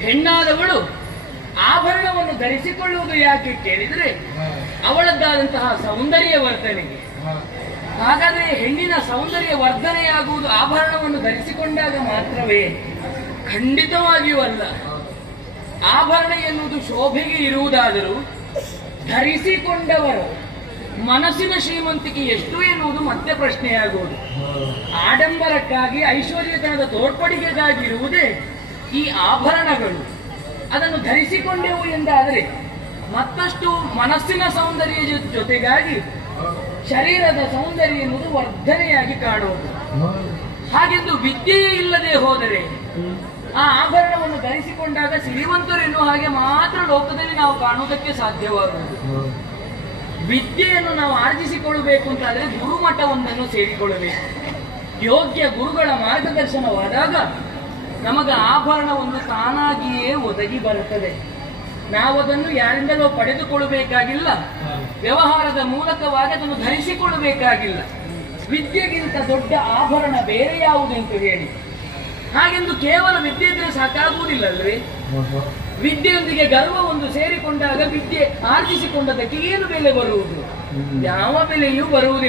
ಹೆಣ್ಣಾದವಳು ಆಭರಣವನ್ನು ಧರಿಸಿಕೊಳ್ಳುವುದು ಯಾಕೆ ಕೇಳಿದರೆ ಅವಳದ್ದಾದಂತಹ ಸೌಂದರ್ಯ ವರ್ಧನೆಗೆ. ಹಾಗಾದರೆ ಹೆಣ್ಣಿನ ಸೌಂದರ್ಯ ವರ್ಧನೆಯಾಗುವುದು ಆಭರಣವನ್ನು ಧರಿಸಿಕೊಂಡಾಗ ಮಾತ್ರವೇ? ಖಂಡಿತವಾಗಿಯೂ ಅಲ್ಲ. ಆಭರಣ ಎನ್ನುವುದು ಶೋಭೆಗೆ ಇರುವುದಾದರೂ ಧರಿಸಿಕೊಂಡವರು ಮನಸ್ಸಿನ ಶ್ರೀಮಂತಿಕೆ ಎಷ್ಟು ಎನ್ನುವುದು ಮತ್ತೆ ಪ್ರಶ್ನೆಯಾಗುವುದು. ಆಡಂಬರಕ್ಕಾಗಿ ಐಶ್ವರ್ಯತನದ ತೋರ್ಪಡಿಕೆಗಾಗಿ ಇರುವುದೇ ಈ ಆಭರಣಗಳು. ಅದನ್ನು ಧರಿಸಿಕೊಂಡೆವು ಎಂದಾದರೆ ಮತ್ತಷ್ಟು ಮನಸ್ಸಿನ ಸೌಂದರ್ಯ ಜೊತೆಗಾಗಿ ಶರೀರದ ಸೌಂದರ್ಯ ಎನ್ನುವುದು ವರ್ಧನೆಯಾಗಿ ಕಾಣುವುದು. ಹಾಗೆಂದು ವಿದ್ಯೆಯೇ ಇಲ್ಲದೆ ಹೋದರೆ ಆ ಆಭರಣವನ್ನು ಧರಿಸಿಕೊಂಡಾಗ ಸಿರಿವಂತರು ಎನ್ನುವ ಹಾಗೆ ಮಾತ್ರ ಲೋಕದಲ್ಲಿ ನಾವು ಕಾಣುವುದಕ್ಕೆ ಸಾಧ್ಯವಾಗುವುದು. ವಿದ್ಯೆಯನ್ನು ನಾವು ಆರ್ಜಿಸಿಕೊಳ್ಳಬೇಕು ಅಂತಾದರೆ ಗುರುಮಠವೊಂದನ್ನು ಸೇರಿಕೊಳ್ಳಬೇಕು. ಯೋಗ್ಯ ಗುರುಗಳ ಮಾರ್ಗದರ್ಶನವಾದಾಗ ನಮಗೆ ಆಭರಣ ಒಂದು ತಾನಾಗಿಯೇ ಒದಗಿ ಬರುತ್ತದೆ. ನಾವದನ್ನು ಯಾರಿಂದಲೋ ಪಡೆದುಕೊಳ್ಳಬೇಕಾಗಿಲ್ಲ, ವ್ಯವಹಾರದ ಮೂಲಕವಾಗಿ ಅದನ್ನು ಧರಿಸಿಕೊಳ್ಳಬೇಕಾಗಿಲ್ಲ. ವಿದ್ಯೆಗಿಂತ ದೊಡ್ಡ ಆಭರಣ ಬೇರೆ ಯಾವುದೆಂದು ಹೇಳಿ. ಹಾಗೆಂದು ಕೇವಲ ವಿದ್ಯೆ ಇದ್ರೆ ಸಾಕಾಗುವುದಿಲ್ಲಲ್ವೇ? ವಿದ್ಯೆಯೊಂದಿಗೆ ಗರ್ವವೊಂದು ಸೇರಿಕೊಂಡಾಗ ವಿದ್ಯೆ ಆರ್ಜಿಸಿಕೊಂಡದಕ್ಕೆ ಏನು ಬೆಲೆ ಬರುವುದು? ಯಾವ ಬೆಲೆಯೂ ಬರುವುದಿಲ್ಲ.